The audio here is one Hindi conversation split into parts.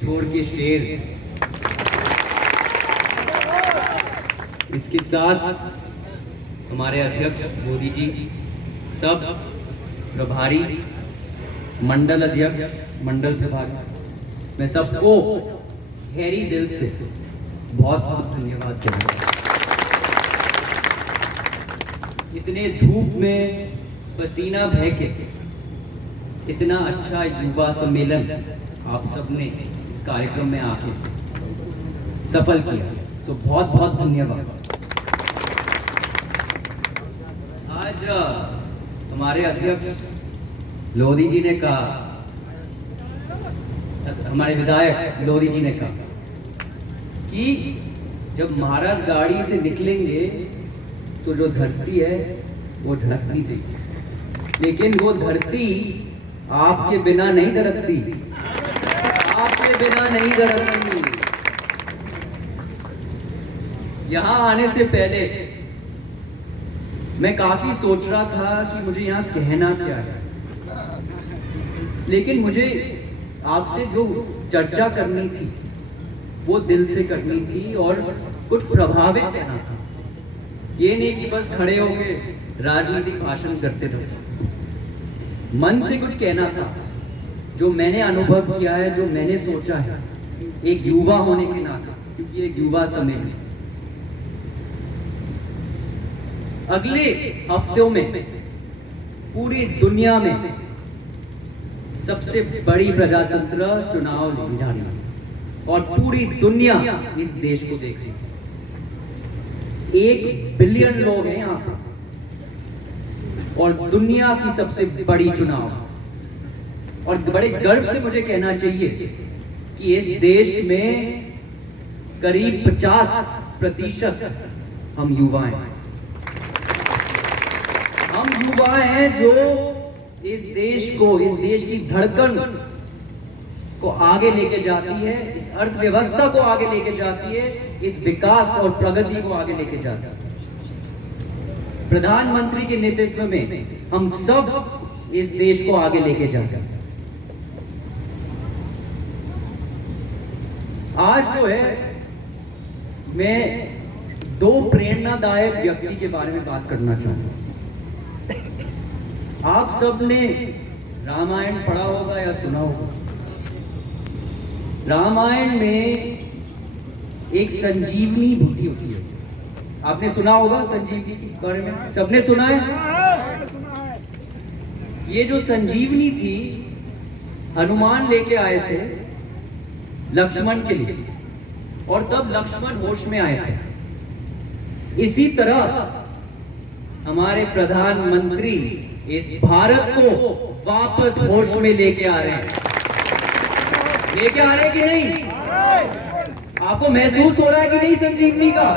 छोड़ के शेर। इसके साथ हमारे अध्यक्ष मोदी जी, सब प्रभारी, मंडल अध्यक्ष, मंडल प्रभारी, मैं सबको गहरी दिल से बहुत बहुत धन्यवाद देना। इतने धूप में पसीना बह के इतना अच्छा युवा सम्मेलन आप सबने इस कार्यक्रम में आके सफल किया, तो बहुत बहुत धन्यवाद। आज हमारे अध्यक्ष लोधी जी ने कहा, हमारे विधायक लोधी जी ने कहा कि जब महाराज गाड़ी से निकलेंगे तो जो धरती है वो धड़कनी चाहिए, लेकिन वो धरती आपके बिना नहीं धड़कती, आपके बिना नहीं धड़कती। यहां आने से पहले मैं काफी सोच रहा था कि मुझे यहां कहना क्या है, लेकिन मुझे आपसे जो चर्चा करनी थी वो दिल से करनी थी और कुछ प्रभावित कहना था। ये नहीं कि बस खड़े होके राजनीतिक भाषण करते रहे, मन से कुछ कहना था जो मैंने अनुभव किया है, जो मैंने सोचा है एक युवा होने के नाते, क्योंकि एक युवा समय में अगले हफ्तों में पूरी दुनिया में सबसे बड़ी प्रजातंत्र चुनाव होने जा रही है और पूरी दुनिया इस देश को देख रही है। 1 बिलियन लोग हैं यहाँ पर और दुनिया की सबसे बड़ी चुनाव, और बड़े गर्व से मुझे कहना चाहिए कि इस देश में करीब 50% हम युवा हैं। हम युवा हैं जो इस देश को, इस देश की धड़कन को आगे लेके जाती है, इस अर्थव्यवस्था को आगे लेके जाती है, इस विकास और प्रगति को आगे लेके जाती है। प्रधानमंत्री के नेतृत्व में हम सब इस देश को आगे लेके जाते हैं। आज जो है मैं 2 प्रेरणादायक व्यक्ति के बारे में बात करना चाहूंगा। आप सब ने रामायण पढ़ा होगा या सुना होगा। रामायण में एक संजीवनी बूटी होती है, आपने सुना होगा संजीवनी के बारे में, सबने सुना है? ये जो संजीवनी थी हनुमान लेके आए थे लक्ष्मण के लिए, और तब लक्ष्मण होश में आए थे। इसी तरह हमारे प्रधानमंत्री इस भारत को वापस होश में लेके आ रहे हैं। लेके आ रहे हैं कि नहीं? आपको महसूस हो रहा है कि नहीं संजीवनी का?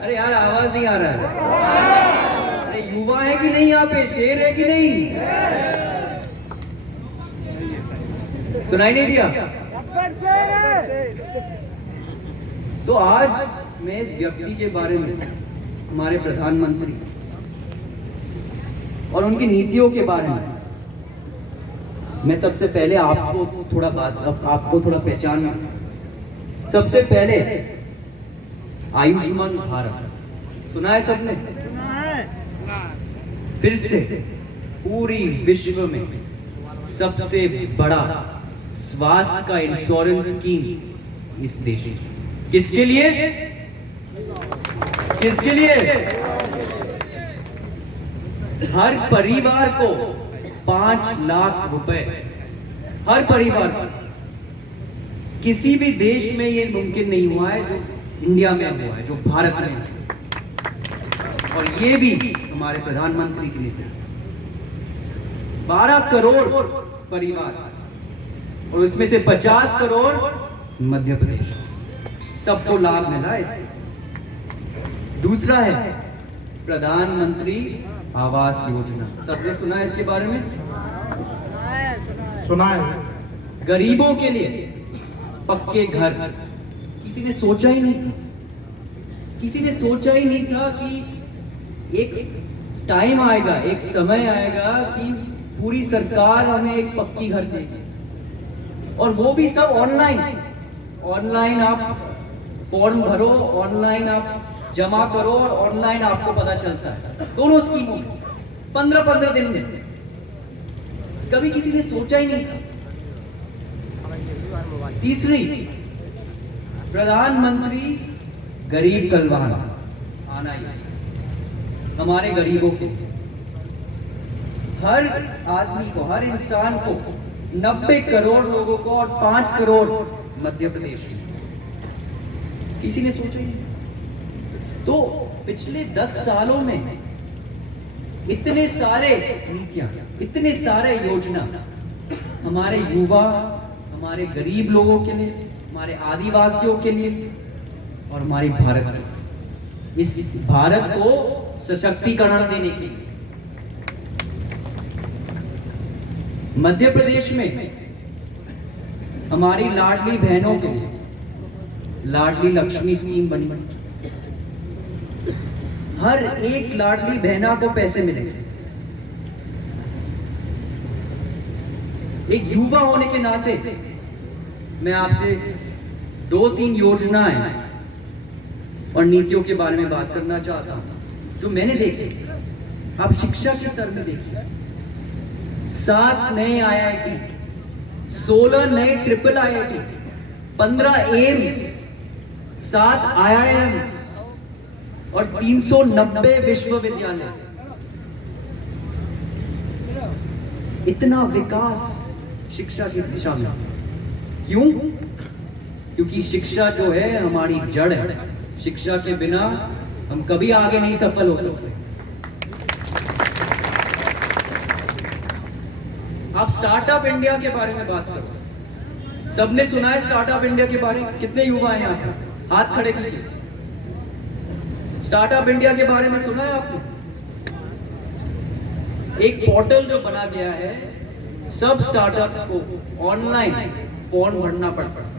अरे यार आवाज नहीं आ रहा है। अरे युवा है कि नहीं यहाँ पे? शेर है कि नहीं? सुनाई नहीं दिया? तो आज मैं इस व्यक्ति के बारे में, हमारे प्रधानमंत्री और उनकी नीतियों के बारे में, मैं सबसे पहले आपको थोड़ा पहचान। सबसे पहले आयुष्मान भारत सुना है सबने? फिर से पूरी विश्व में सबसे बड़ा स्वास्थ्य का इंश्योरेंस स्कीम इस देश में। किसके लिए? किसके लिए? हर परिवार को 5 लाख रुपए, हर परिवार को। किसी भी देश में ये मुमकिन नहीं हुआ है जो इंडिया में हुआ है, जो भारत में है। और ये भी हमारे प्रधानमंत्री के लिए 12 करोड़ परिवार, और उसमें से 50 करोड़ मध्य प्रदेश, सबको लाभ मिला इससे। दूसरा है प्रधानमंत्री आवास योजना, सबने सुना है इसके बारे में? सुना है। गरीबों के लिए पक्के घर, किसी ने सोचा ही नहीं था, किसी ने सोचा ही नहीं था कि एक टाइम आएगा, एक समय आएगा कि पूरी सरकार हमें एक पक्की घर देगी। और वो भी सब ऑनलाइन। ऑनलाइन आप फॉर्म भरो, ऑनलाइन आप जमा करो और ऑनलाइन आपको पता चलता है दोनों स्कीमों में 15-15 दिन में। कभी किसी ने सोचा ही नहीं था। तीसरी, प्रधानमंत्री गरीब कल्याण आना ही हमारे गरीबों के, हर आदमी को, हर इंसान को, 90 करोड़ लोगों को और 5 करोड़ मध्य प्रदेश में, किसी ने सोचा ही नहीं। तो पिछले 10 सालों में इतने सारे नीतियां, इतने सारे योजना हमारे युवा, हमारे गरीब लोगों के लिए, हमारे आदिवासियों के लिए और हमारे भारत के, इस भारत को सशक्तिकरण देने के लिए। मध्य प्रदेश में हमारी लाडली बहनों के लिए लाडली लक्ष्मी स्कीम बनी। हर एक लाडली बहना को पैसे मिलेंगे। एक युवा होने के नाते मैं आपसे 2-3 योजनाएं और नीतियों के बारे में बात करना चाहता हूं जो मैंने देखे। आप शिक्षा के स्तर में देखिए, 7 नए IIT, 16 नए ट्रिपल IIT, 15 एम्स, 7 IIMs और 390 विश्वविद्यालय। इतना विकास शिक्षा की दिशा में। क्यों? क्योंकि शिक्षा जो है हमारी जड़ है। शिक्षा के बिना हम कभी आगे नहीं सफल हो सकते। आप स्टार्टअप इंडिया के बारे में बात करो, सबने सुना है स्टार्टअप इंडिया के बारे में? कितने युवा हैं यहाँ पर? हाथ खड़े कीजिए। स्टार्टअप इंडिया के बारे में सुना है आपने? एक पोर्टल जो बना गया है, सब स्टार्टअप्स को ऑनलाइन फॉर्म भरना पड़ता है।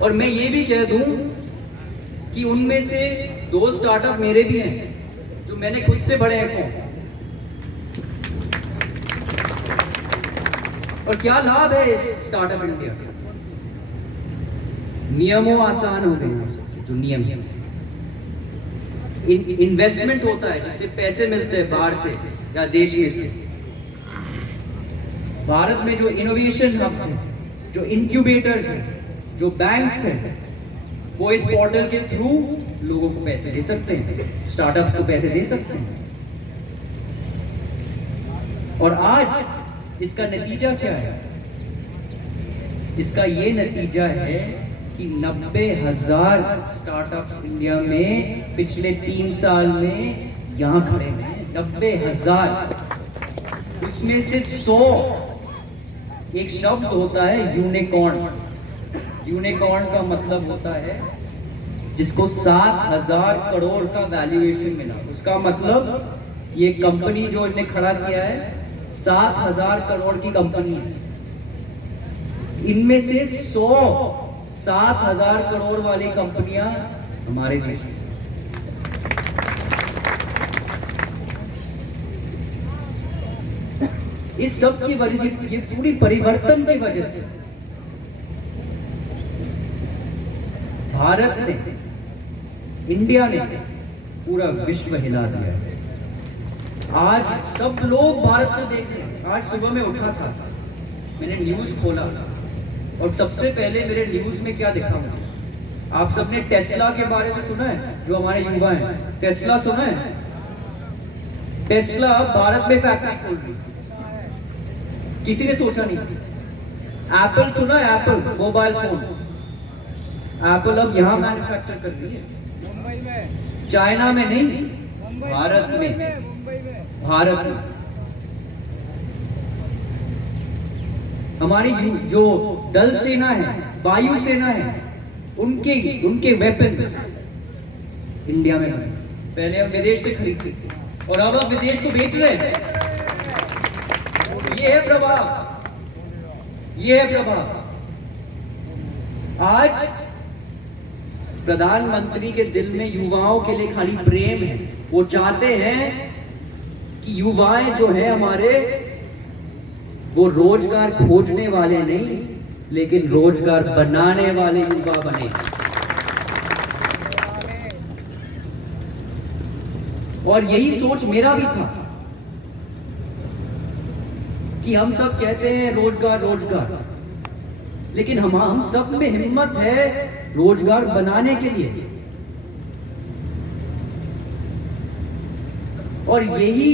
और मैं ये भी कह दूं कि उनमें से 2 स्टार्टअप मेरे भी हैं जो मैंने खुद से भरे हैं फॉर्म। और क्या लाभ है इस स्टार्टअप इंडिया का? नियमों आसान हो गए हैं, जो नियम है। इन्वेस्टमेंट होता है जिससे पैसे मिलते हैं बाहर से या देश में से। भारत में जो इनोवेशन हब्स हैं, जो इंक्यूबेटर्स हैं, जो बैंक्स हैं, वो इस पोर्टल के थ्रू लोगों को पैसे दे सकते हैं, स्टार्टअप्स को पैसे दे सकते हैं। और आज इसका नतीजा क्या है? इसका ये नतीजा है कि 90,000 स्टार्टअप्स इंडिया में पिछले 3 साल में यहां खड़े हैं। 90,000, उसमें से 100, एक शब्द होता है यूनिकॉर्न। यूनिकॉर्न का मतलब होता है जिसको 7,000 करोड़ का वैल्यूएशन मिला। उसका मतलब ये कंपनी जो इन्हें खड़ा किया है 7,000 करोड़ की कंपनी है। इनमें से 100 7,000 करोड़ वाली कंपनियां हमारे देश में। इस सब की वजह से, ये पूरी परिवर्तन की वजह से भारत ने, इंडिया ने पूरा विश्व हिला दिया है। आज सब लोग भारत को देख रहे हैं। आज सुबह में उठा था, मैंने न्यूज खोला और सबसे पहले मेरे न्यूज में क्या दिखा मुझे? आप सबने टेस्ला के बारे में सुना है? जो हमारे युवा हैं, टेस्ला सुना है? टेस्ला भारत में फैक्ट्री खोल रही, किसी ने सोचा नहीं। एप्पल सुना है? एप्पल मोबाइल फोन, एप्पल अब यहां मैन्युफैक्चर कर रही है, मुंबई में, चाइना में नहीं, भारत में। भारत में हमारी जो दल सेना है, वायु सेना है, उनके वेपन इंडिया में बने। पहले हम विदेश से खरीदते और अब हम विदेश को बेच रहे हैं। ये है प्रभाव, ये है प्रभाव। आज प्रधानमंत्री के दिल में युवाओं के लिए खाली प्रेम है। वो चाहते हैं कि युवाएं जो है हमारे, वो रोजगार खोजने वाले नहीं, लेकिन रोजगार बनाने वाले युवा बने। और यही सोच मेरा भी था कि हम सब कहते हैं रोजगार रोजगार, लेकिन हम सब में हिम्मत है रोजगार बनाने के लिए। और यही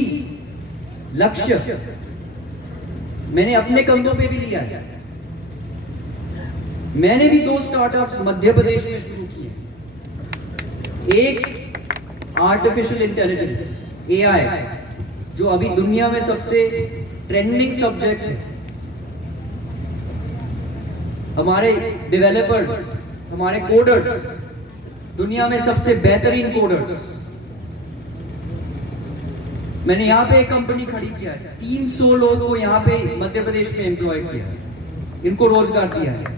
लक्ष्य मैंने अपने कंधों पे भी लिया है। मैंने भी 2 स्टार्टअप्स मध्य प्रदेश में शुरू किए। एक आर्टिफिशियल इंटेलिजेंस एआई, जो अभी दुनिया में सबसे ट्रेंडिंग सब्जेक्ट है। हमारे डेवलपर्स, हमारे कोडर्स दुनिया में सबसे बेहतरीन कोडर्स। मैंने यहाँ पे एक कंपनी खड़ी किया है, 300 लोगों को यहाँ पे मध्य प्रदेश में एम्प्लॉय किया है, इनको रोजगार दिया है।